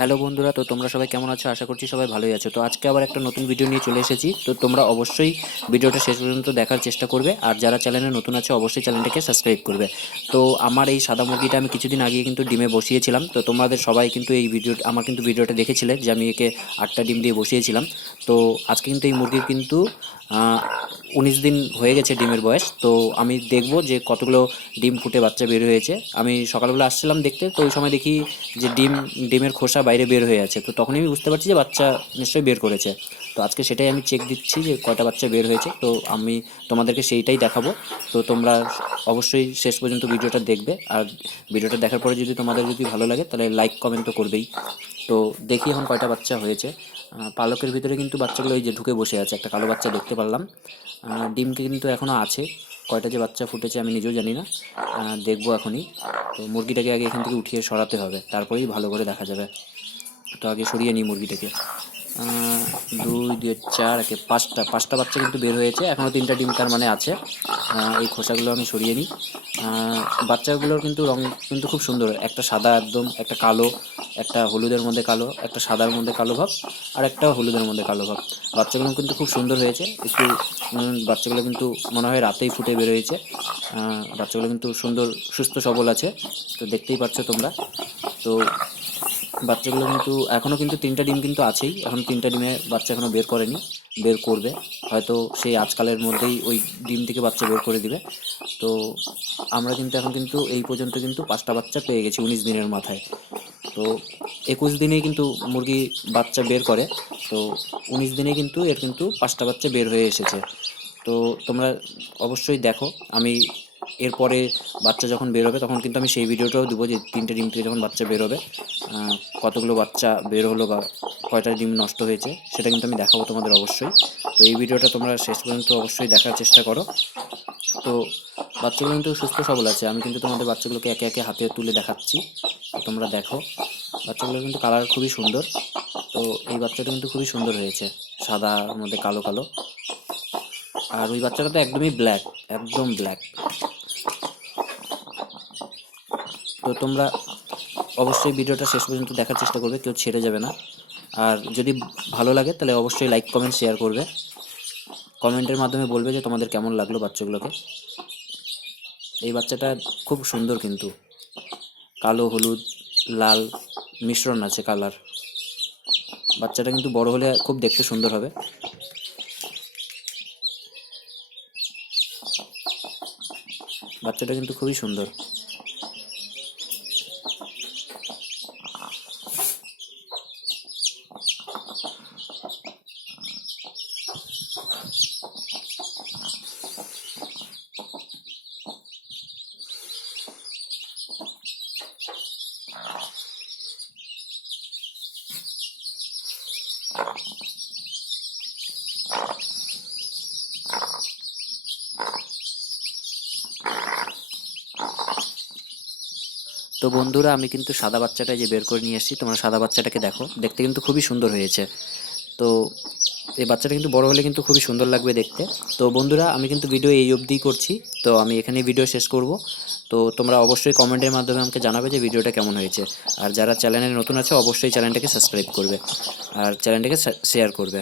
Hello বন্ধুরা, তো তোমরা সবাই কেমন আছো? আশা করছি সবাই ভালোই আছো। তো আজকে আবার একটা নতুন ভিডিও নিয়ে চলে এসেছি। তো তোমরা অবশ্যই ভিডিওটা শেষ পর্যন্ত দেখার চেষ্টা করবে, আর যারা চ্যানেলে নতুন আছে অবশ্যই চ্যানেলটাকে সাবস্ক্রাইব করবে। তো আমার এই সাদা মুরগিটা আমি কিছুদিন আগে কিন্তু ডিমে বসিয়েছিলাম। তো তোমাদের সবাই কিন্তু এই আমার কিন্তু ভিডিওটা দেখেছিলে যে আমি একে 8টা ডিম দিয়ে বসিয়েছিলাম। তো আজকে কিন্তু এই মুরগির কিন্তু 19 দিন হয়ে গেছে ডিমের বয়স। তো আমি দেখব যে কতগুলো ডিম ফুটে বাচ্চা বের হয়েছে। আমি সকালবেলা আসছিলাম দেখতে, তো ওই সময় দেখি যে ডিমের খোসা বাইরে বের হয়ে আছে। তো তখনই আমি বুঝতে পারছি যে বাচ্চা নিশ্চয়ই বের করেছে। তো আজকে সেটাই আমি চেক দিচ্ছি যে কয়টা বাচ্চা বের হয়েছে। তো আমি তোমাদেরকে সেইটাই দেখাবো। তো তোমরা অবশ্যই শেষ পর্যন্ত ভিডিওটা দেখবে, আর ভিডিওটা দেখার পরে যদি তোমাদের যদি ভালো লাগে তাহলে লাইক কমেন্ট তো করবেই। তো দেখি এখন কয়টা বাচ্চা হয়েছে। পালকের ভিতরে কিন্তু বাচ্চাগুলো এই যে ঢুকে বসে আছে, একটা কালো বাচ্চা দেখতে পারলাম। ডিমকে কিন্তু এখনও আছে, কয়টা যে বাচ্চা ফুটেছে আমি নিজেও জানি না। দেখবো এখনই। তো মুরগিটাকে আগে এখান থেকে উঠিয়ে সরাতে হবে, তারপরেই ভালো করে দেখা যাবে। তো আগে সরিয়ে নিই মুরগিটাকে। আহ, 2 2 4 একে পাঁচটা পাঁচটা বাচ্চা কিন্তু বের হয়েছে, এখনও 3টা ডিম তার মানে আছে। এই খোসাগুলো আমি সরিয়ে নিই। আহ, বাচ্চাগুলোর কিন্তু রং কিন্তু খুব সুন্দর, একটা সাদা একদম, একটা কালো, একটা হলুদের মধ্যে কালো, একটা সাদার মধ্যে কালো ভাব, আর একটা হলুদের মধ্যে কালো ভাব। বাচ্চাগুলো কিন্তু খুব সুন্দর হয়েছে একটু। বাচ্চাগুলো কিন্তু মনে হয় রাতেই ফুটে বের হয়েছে। বাচ্চাগুলো কিন্তু সুন্দর, সুস্থ সবল আছে। তো দেখতেই পাচ্ছ তোমরা। তো বাচ্চাগুলো কিন্তু এখনও কিন্তু 3টা ডিম কিন্তু আছেই, এখন 3টা ডিমে বাচ্চা এখনও বের করেনি, বের করবে হয়তো সেই আজকালের মধ্যেই ওই ডিম থেকে বাচ্চা বের করে দিবে। তো আমরা কিন্তু এখন কিন্তু এই পর্যন্ত কিন্তু 5টা বাচ্চা পেয়ে গেছি 19 দিনের মাথায়। তো 21 দিনেই কিন্তু মুরগি বাচ্চা বের করে। তো 19 দিনে কিন্তু এর কিন্তু 5টা বাচ্চা বের হয়ে এসেছে। তো তোমরা অবশ্যই দেখো। আমি এরপরে বাচ্চা যখন বের হবে তখন কিন্তু আমি সেই ভিডিওটাও দেবো যে 3টে ডিম থেকে যখন বাচ্চা বের হবে কতগুলো বাচ্চা বের হলো বা কয়টা ডিম নষ্ট হয়েছে সেটা কিন্তু আমি দেখাবো তোমাদের অবশ্যই। তো এই ভিডিওটা তোমরা শেষ পর্যন্ত অবশ্যই দেখার চেষ্টা করো। তো বাচ্চাগুলো কিন্তু সুস্থ সবল আছে, আমি কিন্তু তোমাদের বাচ্চাগুলোকে একে একে হাতে তুলে দেখাচ্ছি। তো তোমরা দেখো, বাচ্চাগুলো কিন্তু কালার খুবই সুন্দর। তো এই বাচ্চাটা কিন্তু খুবই সুন্দর হয়েছে, সাদার মধ্যে কালো কালো। আর ওই বাচ্চাটা তো একদমই ব্ল্যাক, একদম ব্ল্যাক। তো তোমরা অবশ্যই ভিডিওটা শেষ পর্যন্ত দেখার চেষ্টা করবে, কেউ ছেড়ে যাবে না। আর যদি ভালো লাগে তাহলে অবশ্যই লাইক কমেন্ট শেয়ার করবে, কমেন্টের মাধ্যমে বলবে যে তোমাদের কেমন লাগলো বাচ্চাগুলোকে। এই বাচ্চাটা খুব সুন্দর কিন্তু, কালো হলুদ লাল মিশ্রণ আছে কালার। বাচ্চাটা কিন্তু বড় হলে খুব দেখতে সুন্দর হবে। বাচ্চাটা কিন্তু খুবই সুন্দর। তো বন্ধুরা, আমি কিন্তু সাদা বাচ্চাটা যে বের করে নিয়ে এসেছি, তোমরা সাদা বাচ্চাটাকে দেখো, দেখতে কিন্তু খুবই সুন্দর হয়েছে। তো এই বাচ্চাটা কিন্তু বড় হলে কিন্তু খুবই সুন্দর লাগবে দেখতে। তো বন্ধুরা, আমি কিন্তু ভিডিও এই অবধিই করছি। তো আমি এখানেই ভিডিও শেষ করব। তো তোমরা অবশ্যই কমেন্টের মাধ্যমে আমাকে জানাবে যে ভিডিওটা কেমন হয়েছে। আর যারা চ্যানেলে নতুন আছে অবশ্যই চ্যানেলটাকে সাবস্ক্রাইব করবে, আর চ্যানেলটাকে শেয়ার করবে।